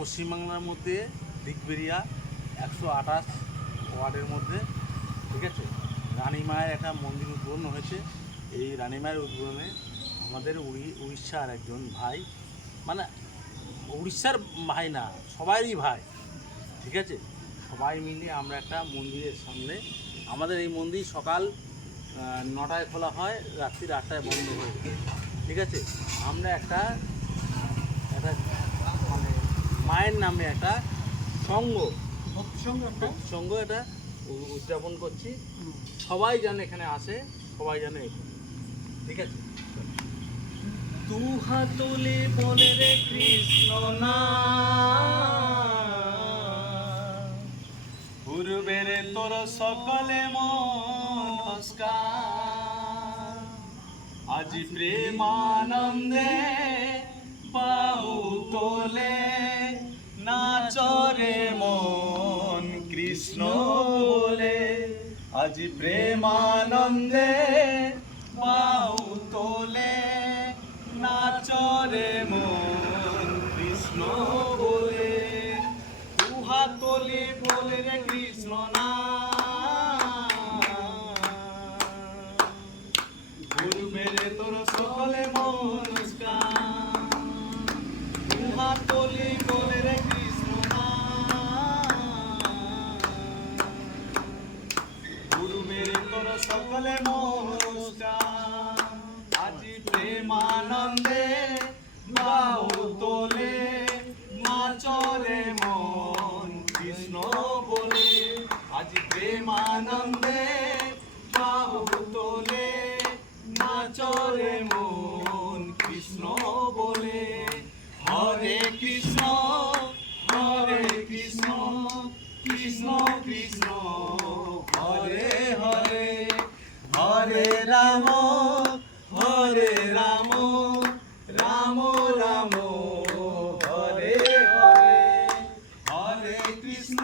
পশ্চিমবাংলার মধ্যে দিকবেরিয়া 128 ওয়ার্ডের মধ্যে, ঠিক আছে, রানীমায়ের একটা মন্দির উদ্বোধন হয়েছে। এই রানীমায়ের উদ্বোধনে আমাদের উড়িষ্যার একজন ভাই, মানে উড়িষ্যার ভাই না, সবারই ভাই, ঠিক আছে, সবাই মিলে আমরা একটা মন্দিরের সামনে, আমাদের এই মন্দির সকাল 9টায় খোলা হয়, রাত্রি 8টায় বন্ধ হয়ে যায়, ঠিক আছে। আমরা একটা মানে মায়ের নামে একটা সঙ্গ এটা উদযাপন করছি। সবাই যেন এখানে আসে, সবাই যেন এখানে, ঠিক আছে। তুহা তুলে বলে রে কৃষ্ণ না পূর্বের তোর সকলে নমস্কার, আজ প্রেমানন্দে বাহু তোলে নাচরে মন কৃষ্ণ বলে, আজ প্রেমানন্দে বাহু তোলে নাচরে মন কৃষ্ণ বলে। তুহা তোলে বলে রে কৃষ্ণ না পূর্বের তোর সকলে নমস্কার, তুহা তোলে বলে রে কৃষ্ণ না পূর্বের তোর সকলে নমস্কার, আজ প্রেমানন্দে বাহু তোলে নাচরে মন কৃষ্ণ বলে, আজ প্রেমানন্দে বাহু তোলে নাচরে মন কৃষ্ণ বলে। হরে কৃষ্ণ হরে কৃষ্ণ কৃষ্ণ কৃষ্ণ হরে হরে, হরে রাম হরে রাম রাম রাম হরে হরে, হরে কৃষ্ণ